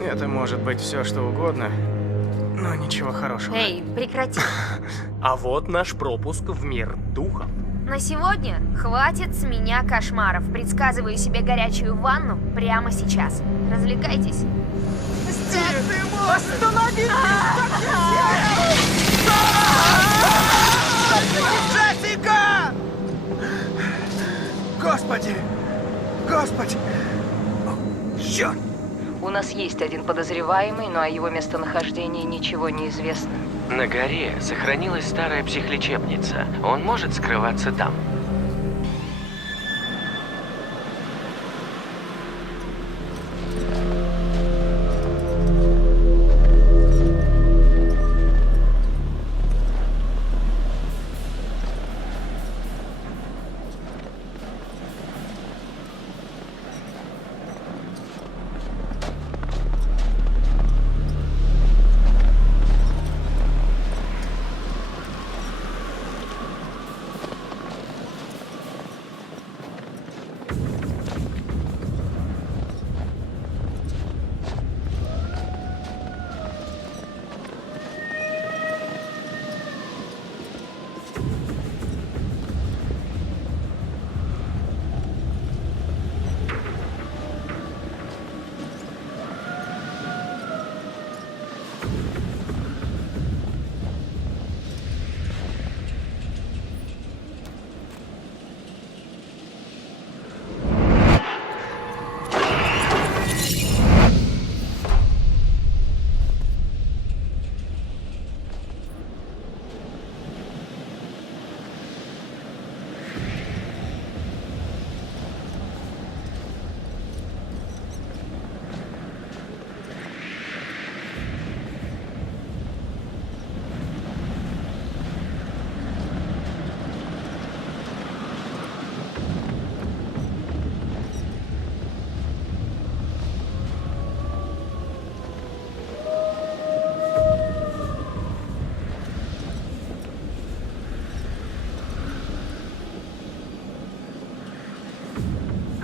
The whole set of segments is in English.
Это может быть все, что угодно, но ничего хорошего. Эй, прекрати. А вот наш пропуск в мир духов. На сегодня хватит с меня кошмаров. Предсказываю себе горячую ванну прямо сейчас. Развлекайтесь. Остановитесь! Джессика! Господи! Господи! Черт! У нас есть один подозреваемый, но о его местонахождении ничего не известно. На горе сохранилась старая психлечебница. Он может скрываться там.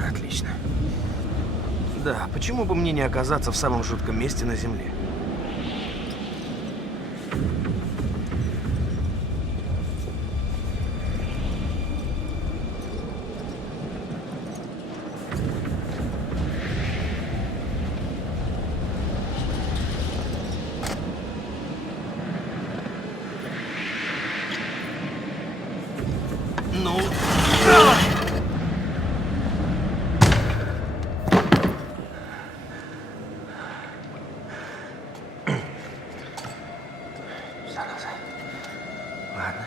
Отлично. Да, почему бы мне не оказаться в самом жутком месте на Земле? Ну... Зараза. Ладно.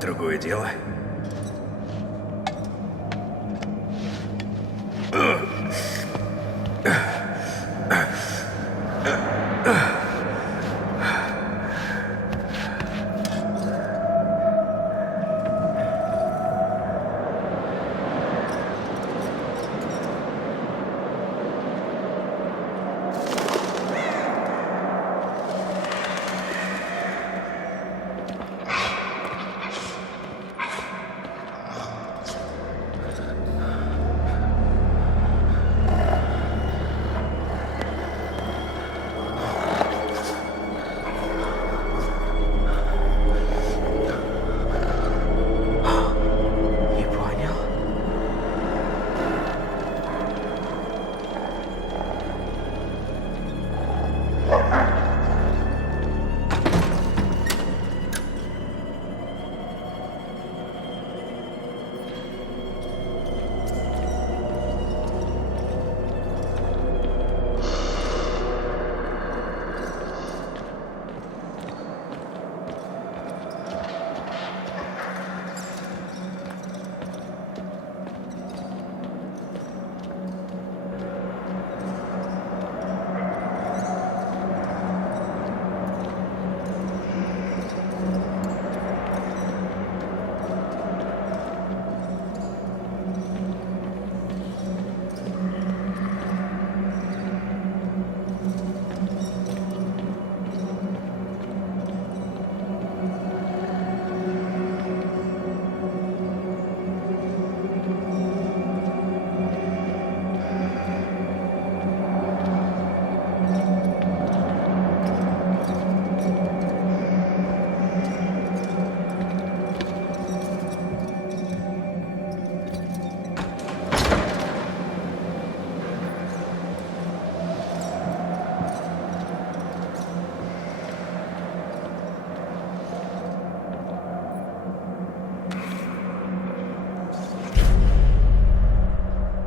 другое дело. Не понял.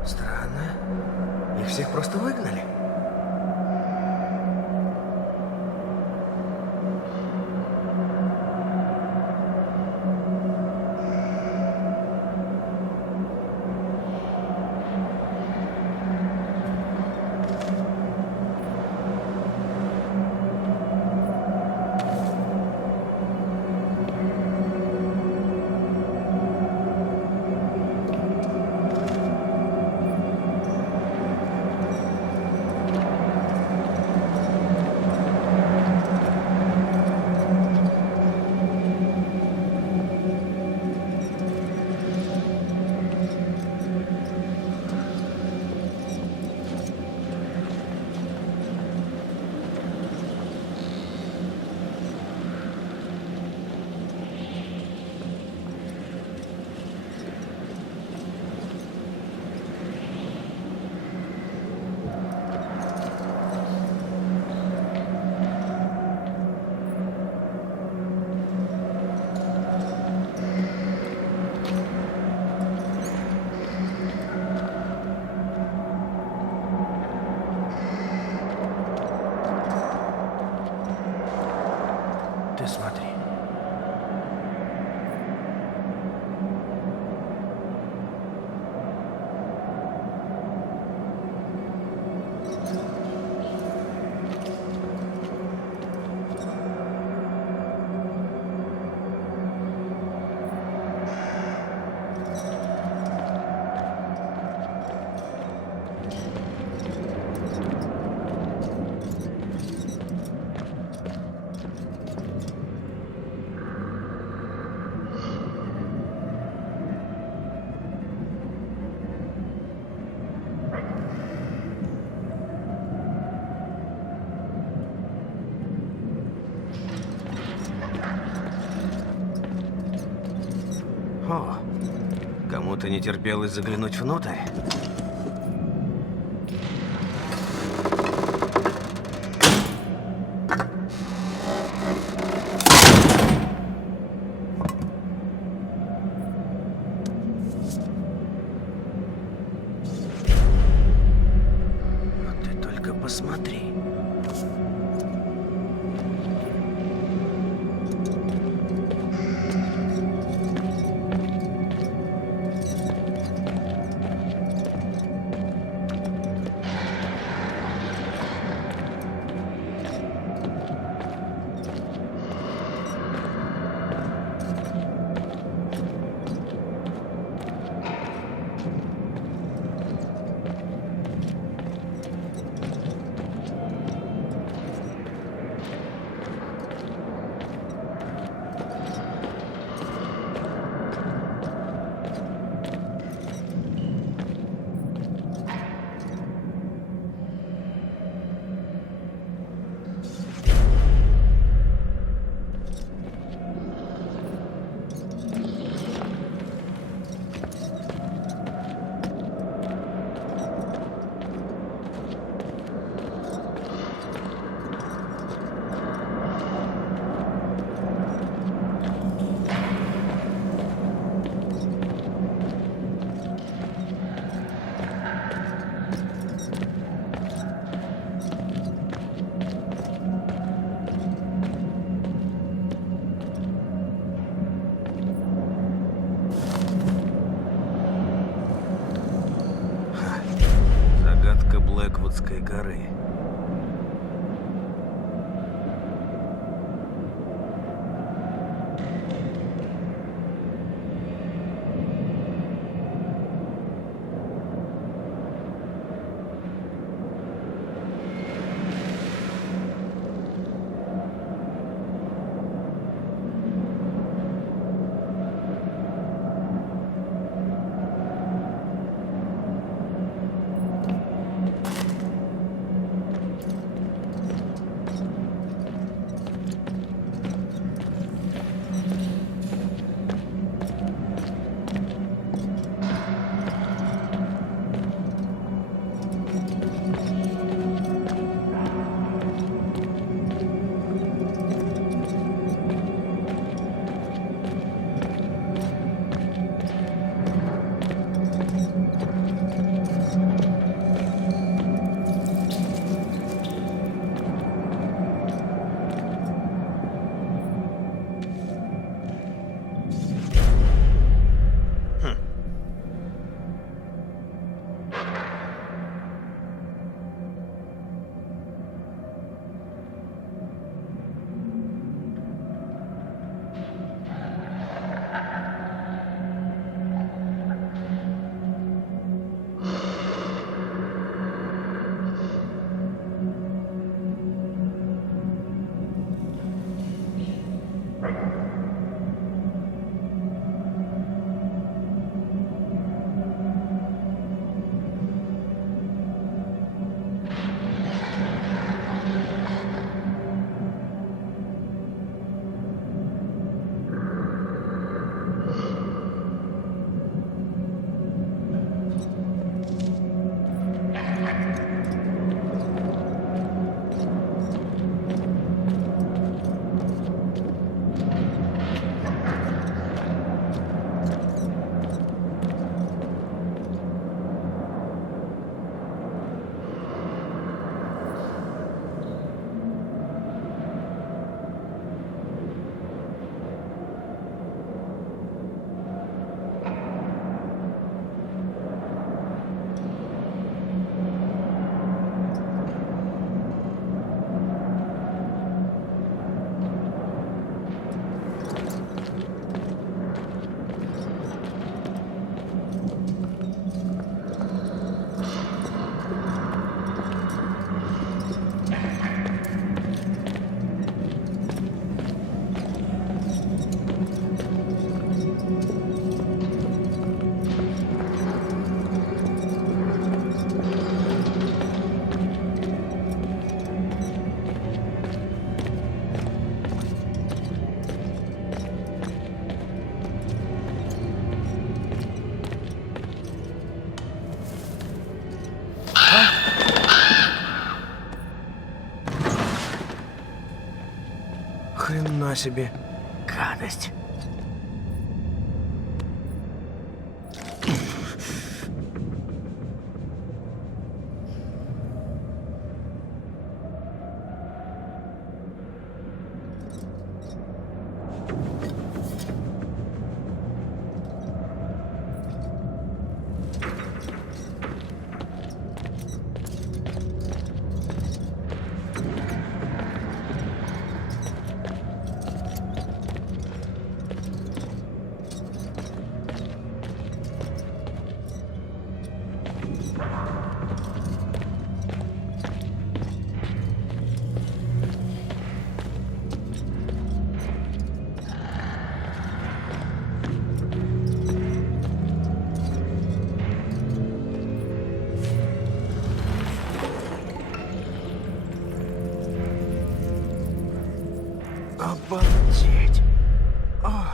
Странно. Их всех просто выгнали. Ты смотри. О, кому-то не терпелось заглянуть внутрь. Вот ты только посмотри. Иркутской горы. Хрена себе. Гадость. Обалдеть. О,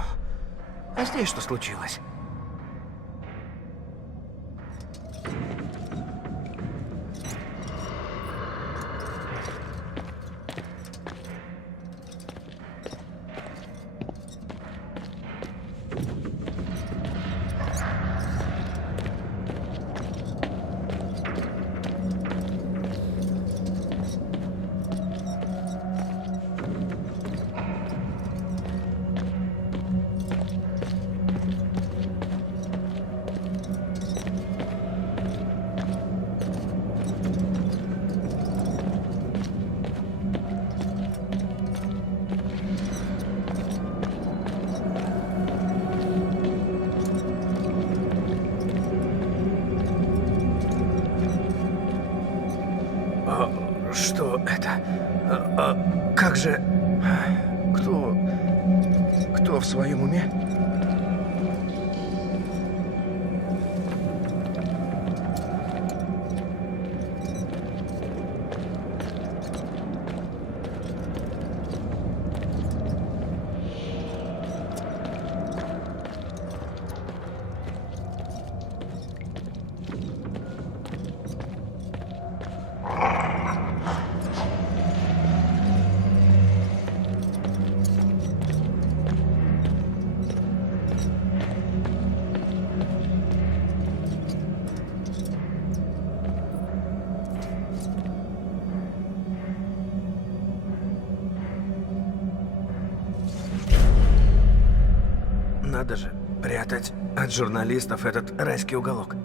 а здесь что случилось? Это... как же... Кто в своем уме? Надо же прятать от журналистов этот райский уголок.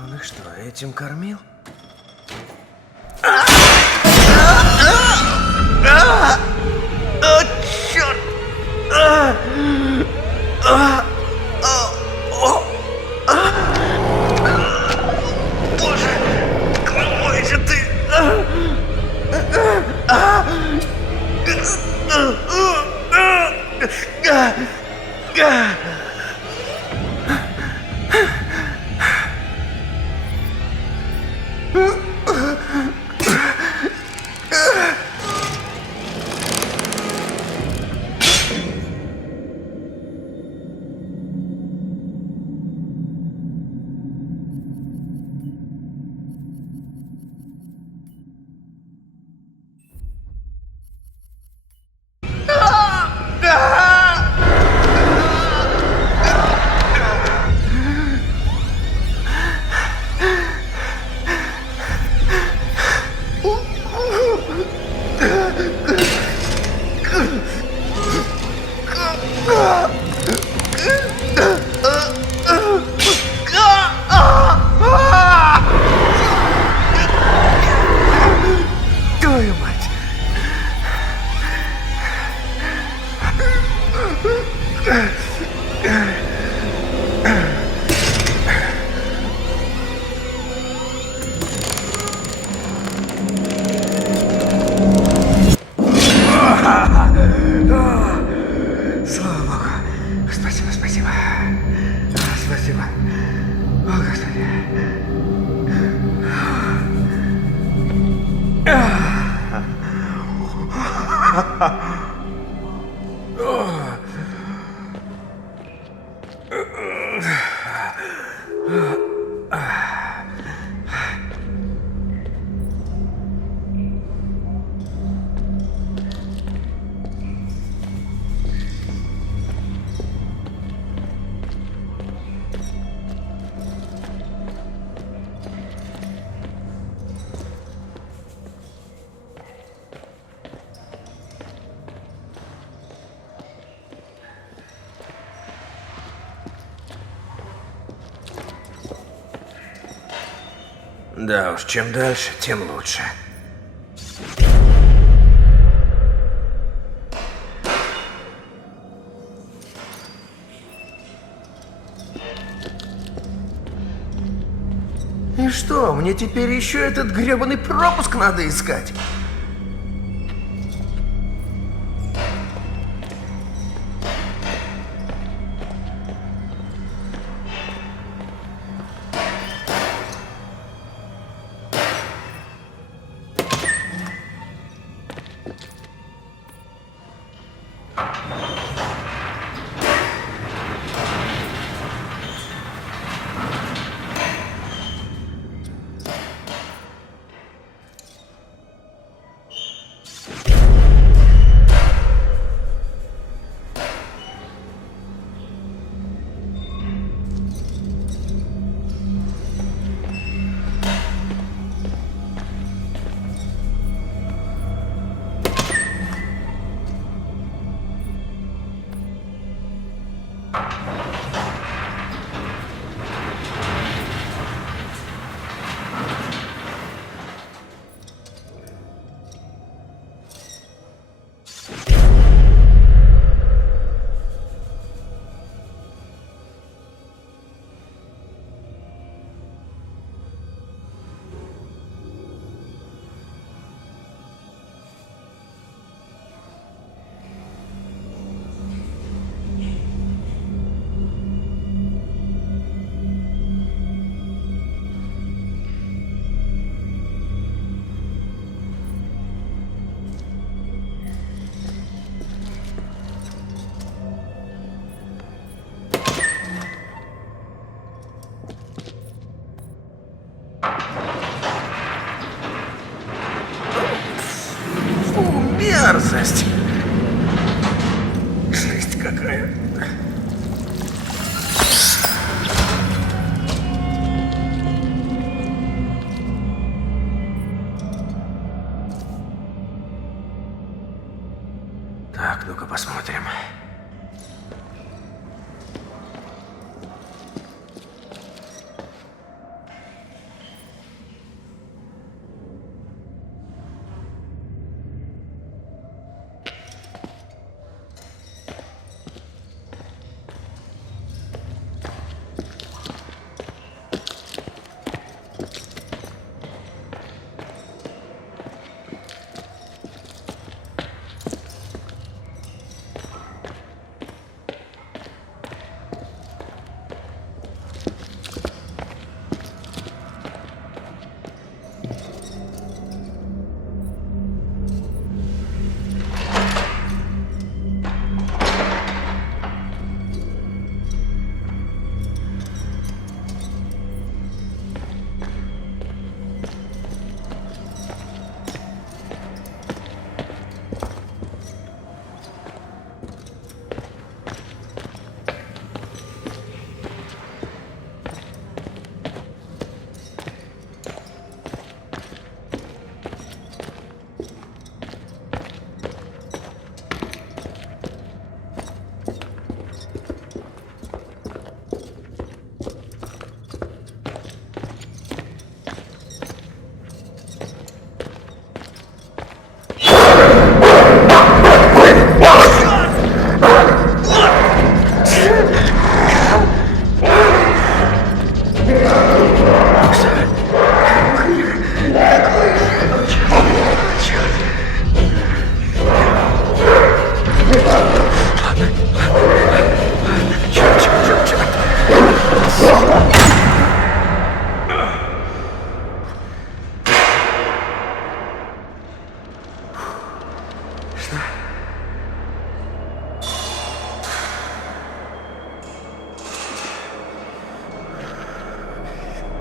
Он их что, этим кормил? О, черт! Боже, какой же ты! Твою мать! Слава Богу. Спасибо, спасибо. Спасибо. О, Господи. Да уж, чем дальше, тем лучше. И что, мне теперь еще этот гребаный пропуск надо искать? Фу, мерзость! Жесть какая! Так, ну-ка посмотрим.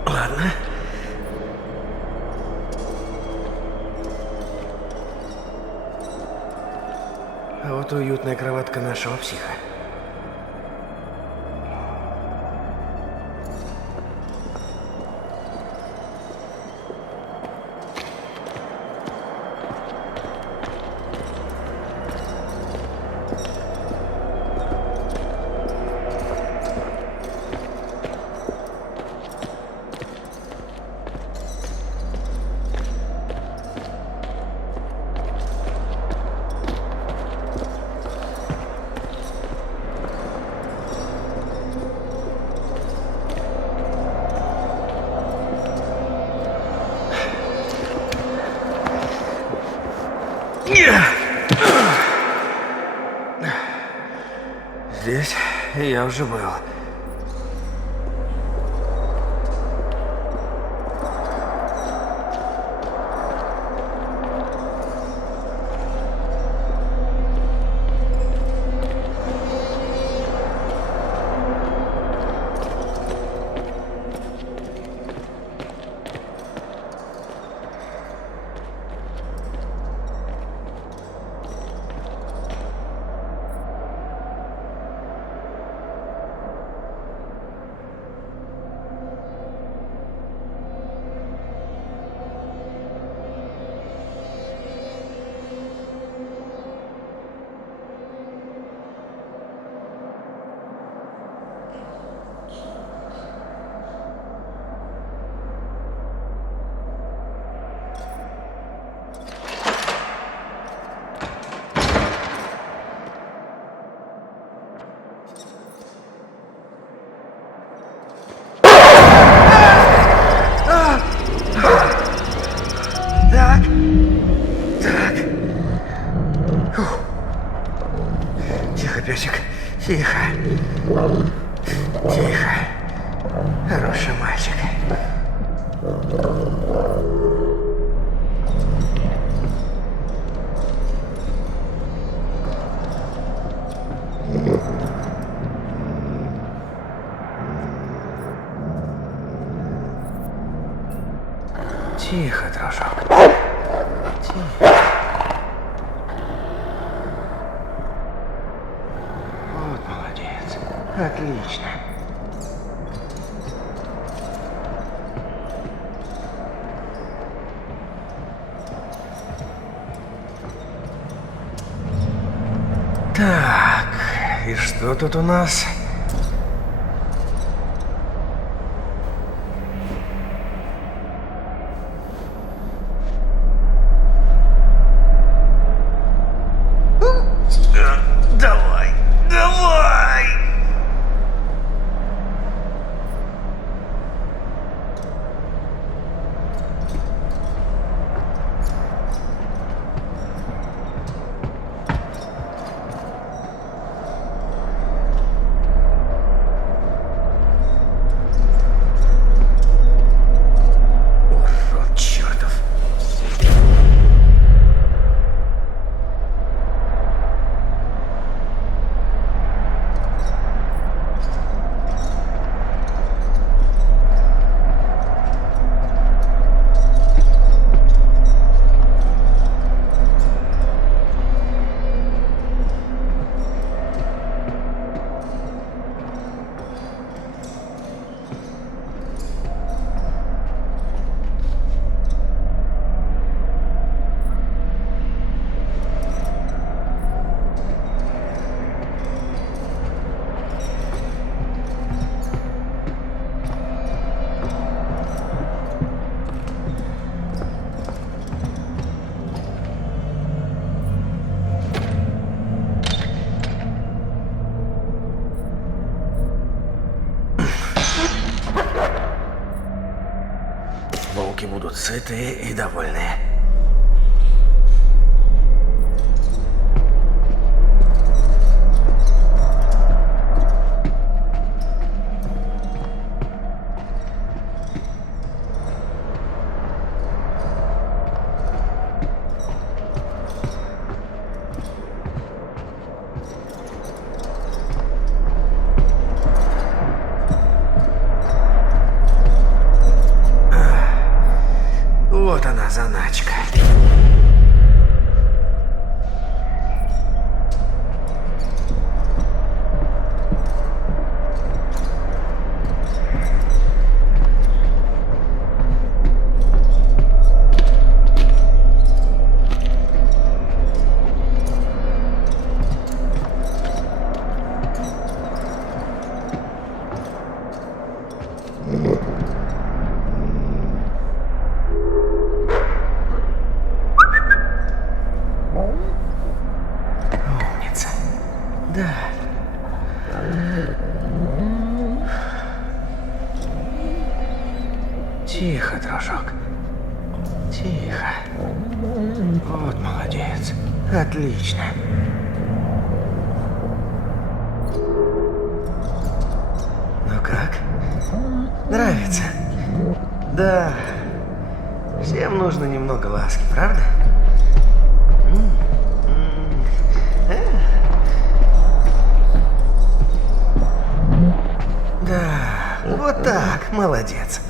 Ладно. А вот уютная кроватка нашего психа. здесь я уже был. Тихо, песик, тихо. Тихо. Хороший мальчик. Тихо, дружок. Тихо. Вот молодец. Отлично. Так, и что тут у нас? Давай, давай! Урод чертов. Волки будут сытые и довольные. Вот она, заначка. Умница. Да. Тихо, дружок. Тихо. Вот молодец. Отлично. Нравится? Да. Всем нужно немного ласки, правда? Да, вот так, молодец.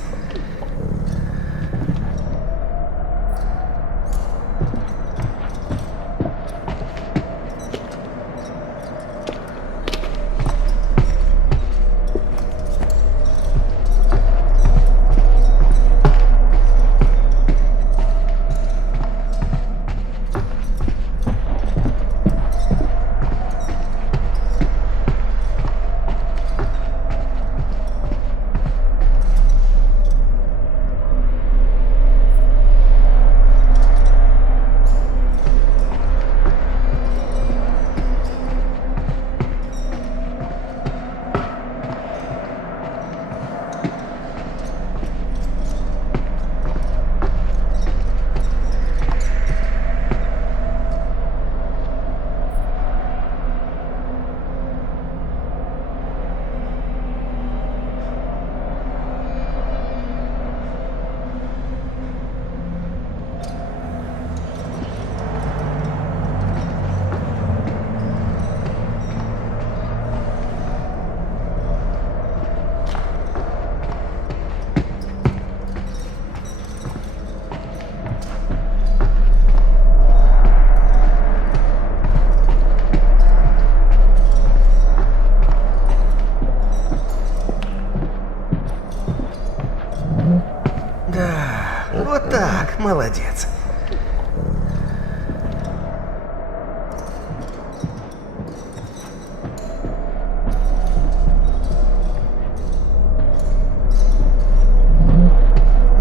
Вот так, молодец.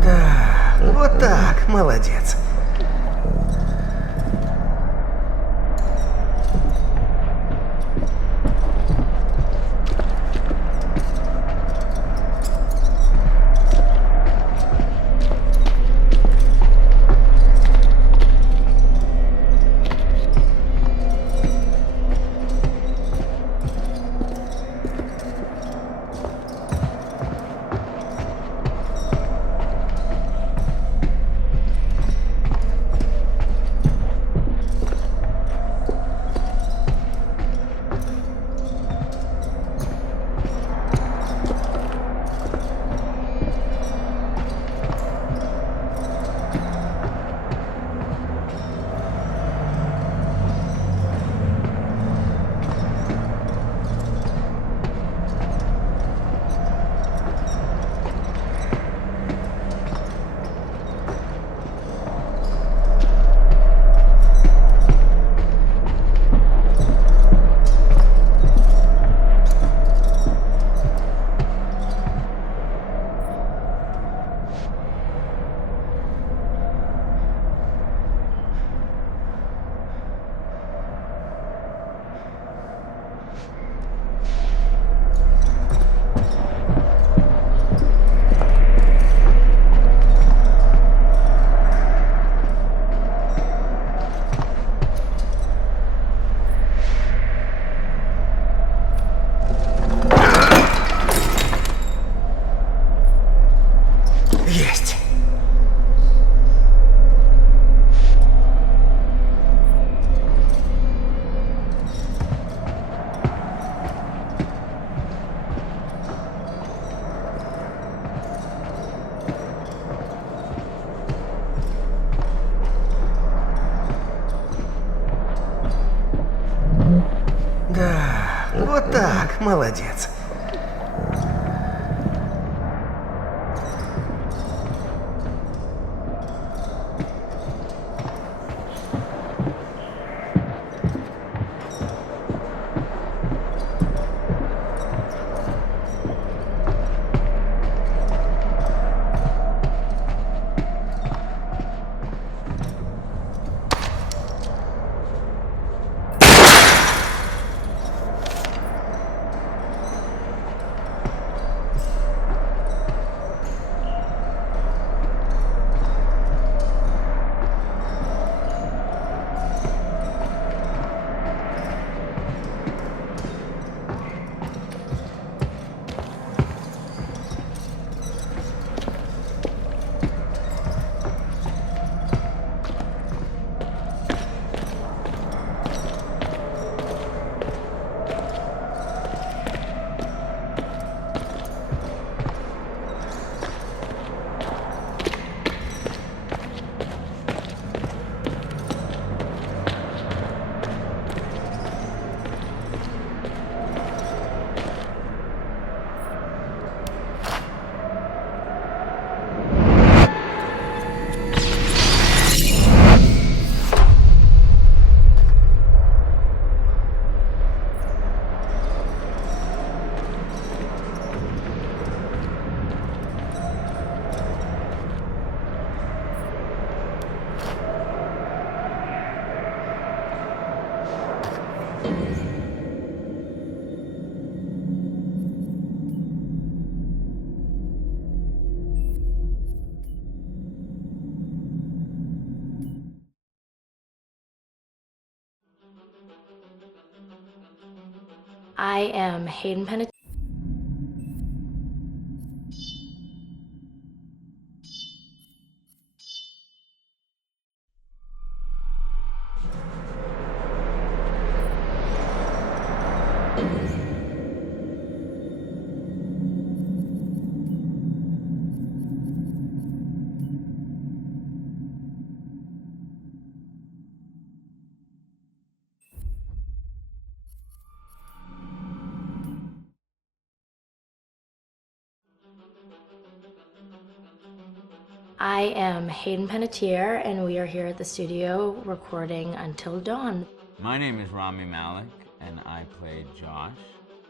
Да, вот так, молодец. Есть. Да, вот так, молодец. I am Hayden Panettiere. I am Hayden Panettiere, and we are here at the studio recording Until Dawn. My name is Rami Malek, and I played Josh.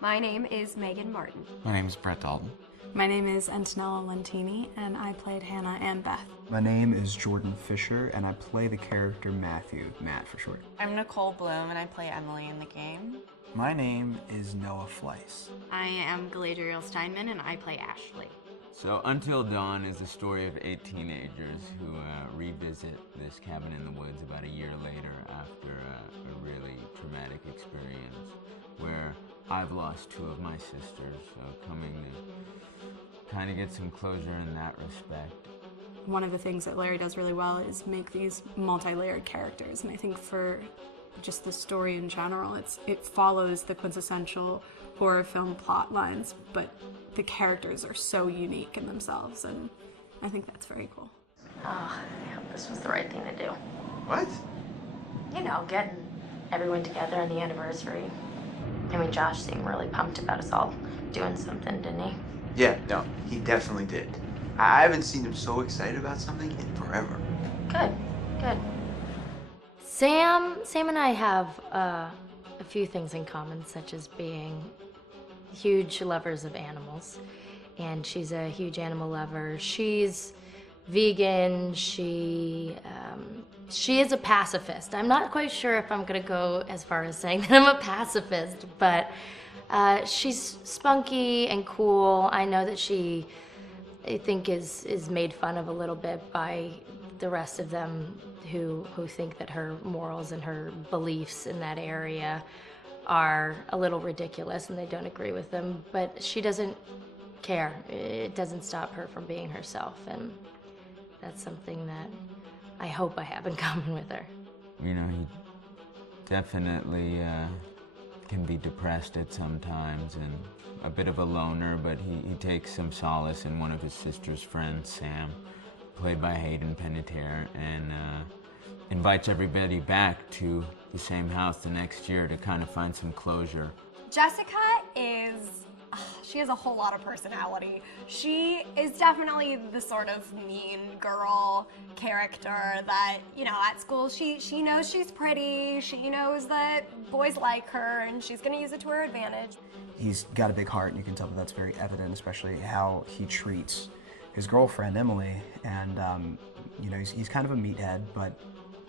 My name is Megan Martin. My name is Brett Dalton. My name is Antonella Lentini, and I played Hannah and Beth. My name is Jordan Fisher, and I play the character Matthew, Matt for short. I'm Nicole Bloom, and I play Emily in the game. My name is Noah Fleiss. I am Galadriel Steinman, and I play Ashley. So Until Dawn is the story of 8 teenagers who revisit this cabin in the woods about a year later after a really traumatic experience where I've lost 2 of my sisters, so coming to kind of get some closure in that respect. One of the things that Larry does really well is make these multi-layered characters, and I think for just the story in general, it follows the quintessential horror film plot lines, but the characters are so unique in themselves, and I think that's very cool. Oh, yeah, this was the right thing to do. What? You know, getting everyone together on the anniversary. I mean, Josh seemed really pumped about us all doing something, didn't he? Yeah, no, he definitely did. I haven't seen him so excited about something in forever. Good, good. Sam and I have a few things in common, such as being huge lovers of animals, and she's a huge animal lover. She's vegan. She is a pacifist. I'm not quite sure if I'm gonna go as far as saying that I'm a pacifist, but she's spunky and cool. I know that she, I think, is made fun of a little bit by the rest of them who think that her morals and her beliefs in that area are a little ridiculous and they don't agree with them, but she doesn't care. It doesn't stop her from being herself, and that's something that I hope I have in common with her. You know, he definitely can be depressed at some times and a bit of a loner, but he takes some solace in one of his sister's friends, Sam, played by Hayden Panettiere, and invites everybody back to the same house the next year to kind of find some closure. Jessica she has a whole lot of personality. She is definitely the sort of mean girl character that, you know, at school she knows she's pretty, she knows that boys like her, and she's gonna use it to her advantage. He's got a big heart, and you can tell that that's very evident, especially how he treats his girlfriend, Emily, and you know, he's kind of a meathead, but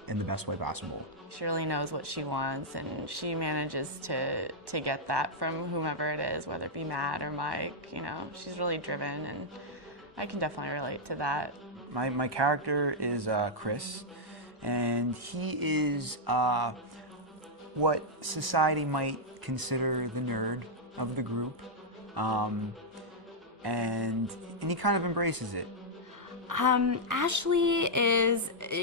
in the best way possible. She really knows what she wants, and she manages to get that from whomever it is, whether it be Matt or Mike. You know, she's really driven, and I can definitely relate to that. My character is Chris, and he is what society might consider the nerd of the group, and he kind of embraces it. Ashley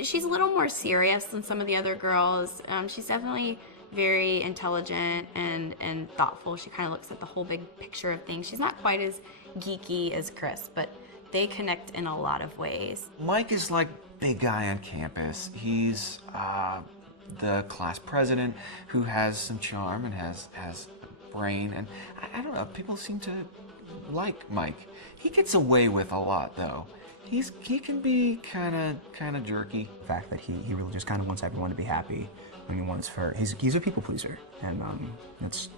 she's a little more serious than some of the other girls. She's definitely very intelligent and thoughtful. She kind of looks at the whole big picture of things. She's not quite as geeky as Chris, but they connect in a lot of ways. Mike is like big guy on campus. He's the class president who has some charm and has a brain, and I don't know, people seem to like Mike. He gets away with a lot though. He can be kind of jerky. The fact that he really just kind of wants everyone to be happy, and he wants he's a people pleaser, and it's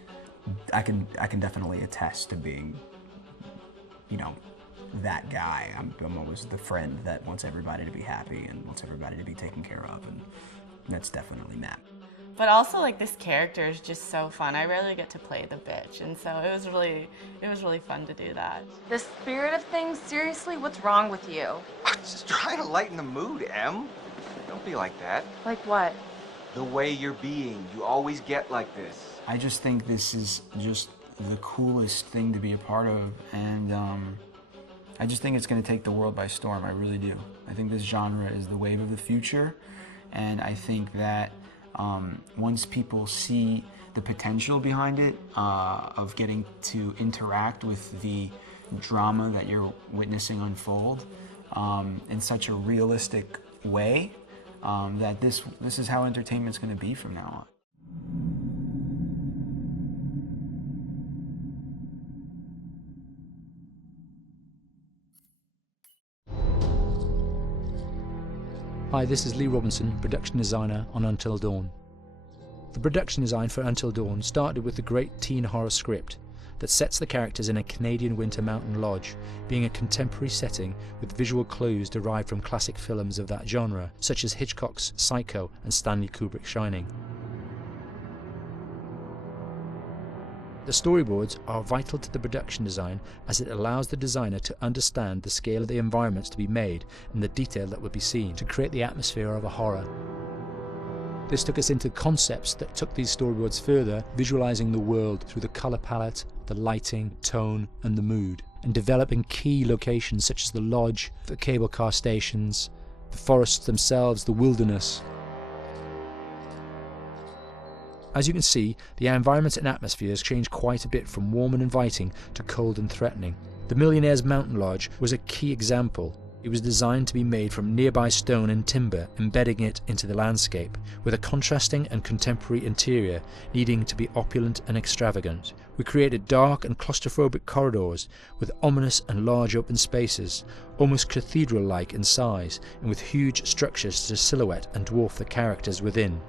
I can definitely attest to being, you know, that guy. I'm always the friend that wants everybody to be happy and wants everybody to be taken care of, and that's definitely Matt. But also, like, this character is just so fun. I rarely get to play the bitch, and so it was really fun to do that. The spirit of things, seriously, what's wrong with you? I'm just trying to lighten the mood, Em. Don't be like that. Like what? The way you're being. You always get like this. I just think this is just the coolest thing to be a part of, and I just think it's going to take the world by storm. I really do. I think this genre is the wave of the future, and I think that once people see the potential behind it, of getting to interact with the drama that you're witnessing unfold in such a realistic way, that this is how entertainment's going to be from now on. Hi, this is Lee Robinson, production designer on Until Dawn. The production design for Until Dawn started with the great teen horror script that sets the characters in a Canadian winter mountain lodge, being a contemporary setting with visual clues derived from classic films of that genre, such as Hitchcock's Psycho and Stanley Kubrick's Shining. The storyboards are vital to the production design, as it allows the designer to understand the scale of the environments to be made and the detail that would be seen to create the atmosphere of a horror. This took us into concepts that took these storyboards further, visualizing the world through the color palette, the lighting, tone and the mood, and developing key locations such as the lodge, the cable car stations, the forests themselves, the wilderness. As you can see, the environments and atmospheres change quite a bit from warm and inviting to cold and threatening. The Millionaire's Mountain Lodge was a key example. It was designed to be made from nearby stone and timber, embedding it into the landscape, with a contrasting and contemporary interior needing to be opulent and extravagant. We created dark and claustrophobic corridors with ominous and large open spaces, almost cathedral-like in size, and with huge structures to silhouette and dwarf the characters within,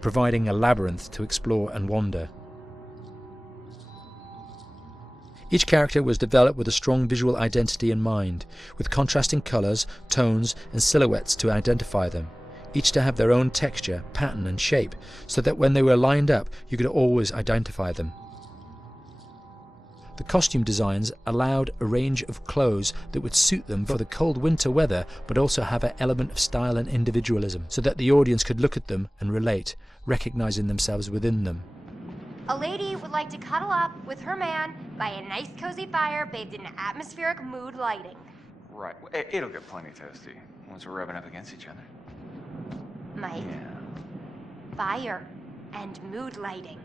providing a labyrinth to explore and wander. Each character was developed with a strong visual identity in mind, with contrasting colours, tones and silhouettes to identify them, each to have their own texture, pattern and shape, so that when they were lined up you could always identify them. The costume designs allowed a range of clothes that would suit them for the cold winter weather, but also have an element of style and individualism, so that the audience could look at them and relate, recognizing themselves within them. A lady would like to cuddle up with her man by a nice cozy fire bathed in atmospheric mood lighting. Right. It'll get plenty toasty once we're rubbing up against each other. Mike, fire and mood lighting.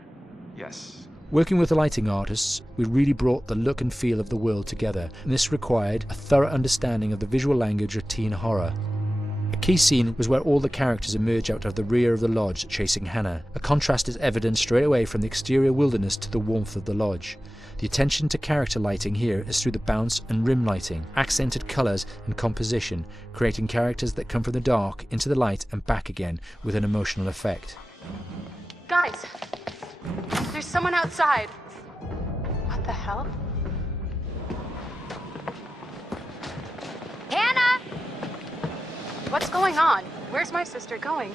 Yes. Working with the lighting artists, we really brought the look and feel of the world together, and this required a thorough understanding of the visual language of teen horror. A key scene was where all the characters emerge out of the rear of the lodge chasing Hannah. A contrast is evident straight away from the exterior wilderness to the warmth of the lodge. The attention to character lighting here is through the bounce and rim lighting, accented colours and composition, creating characters that come from the dark into the light and back again with an emotional effect. Guys, there's someone outside. What the hell? Hannah! What's going on? Where's my sister going?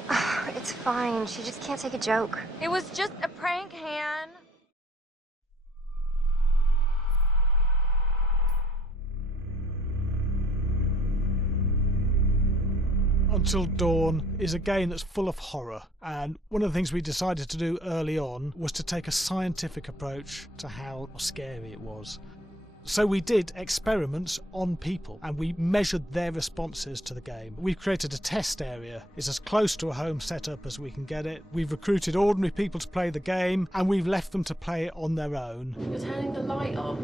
It's fine. She just can't take a joke. It was just a prank, Han. Until Dawn is a game that's full of horror, and one of the things we decided to do early on was to take a scientific approach to how scary it was. So we did experiments on people and we measured their responses to the game. We've created a test area. It's as close to a home setup as we can get it. We've recruited ordinary people to play the game and we've left them to play it on their own. You're turning the light off.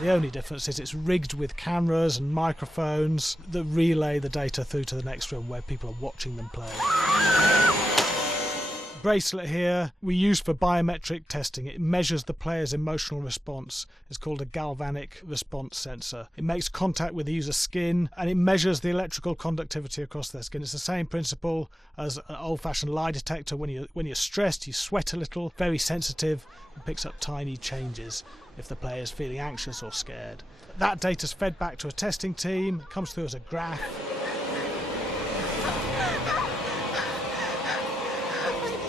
The only difference is it's rigged with cameras and microphones that relay the data through to the next room where people are watching them play. Bracelet here we use for biometric testing. It measures the player's emotional response. It's called a galvanic response sensor. It makes contact with the user's skin and it measures the electrical conductivity across their skin. It's the same principle as an old-fashioned lie detector. When you're stressed, you sweat a little, very sensitive, it picks up tiny changes if the player is feeling anxious or scared. That data's fed back to a testing team, it comes through as a graph.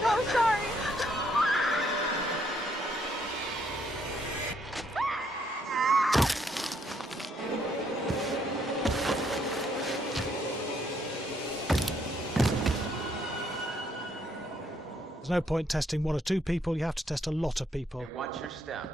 I'm so sorry. There's no point testing 1 or 2 people, you have to test a lot of people. Watch your step.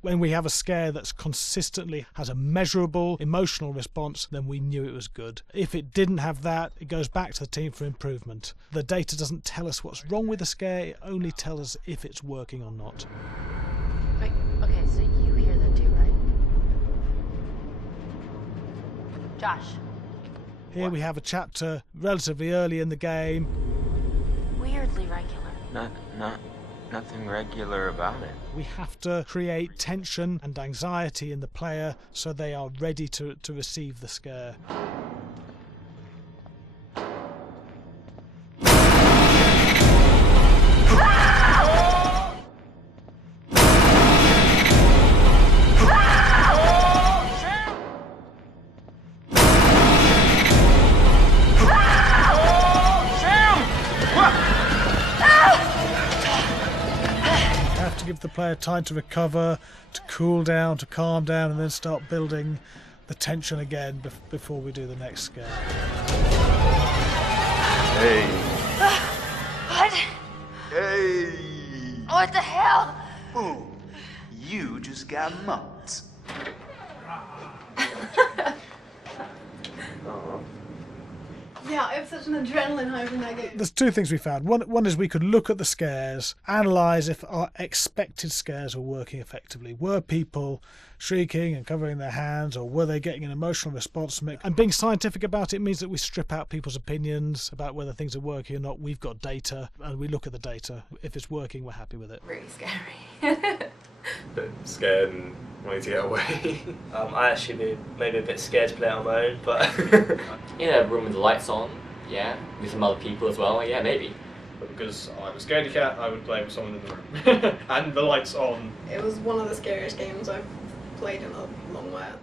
When we have a scare that's consistently has a measurable emotional response, then we knew it was good. If it didn't have that, it goes back to the team for improvement. The data doesn't tell us what's wrong with the scare, it only tells us if it's working or not. Wait, okay, so you hear that too, right? Josh. Here we have a chapter relatively early in the game. Weirdly regular. Nothing regular about it. We have to create tension and anxiety in the player so they are ready to receive the scare. Give the player time to recover, to cool down, to calm down, and then start building the tension again before we do the next scare. Hey. What? Hey. What the hell? Boom. You just got mugged. Yeah, I have such an adrenaline high from that game. There's 2 things we found. One is we could look at the scares, analyse if our expected scares were working effectively. Were people shrieking and covering their hands, or were they getting an emotional response from it? And being scientific about it means that we strip out people's opinions about whether things are working or not. We've got data, and we look at the data. If it's working, we're happy with it. Really scary. Bit scared and wanting to get away. I actually be maybe a bit scared to play it on my own, but in a room with the lights on, yeah, with some other people as well, yeah, maybe. But because I'm a scaredy cat, I would play with someone in the room and the lights on. It was one of the scariest games I've played in a long while.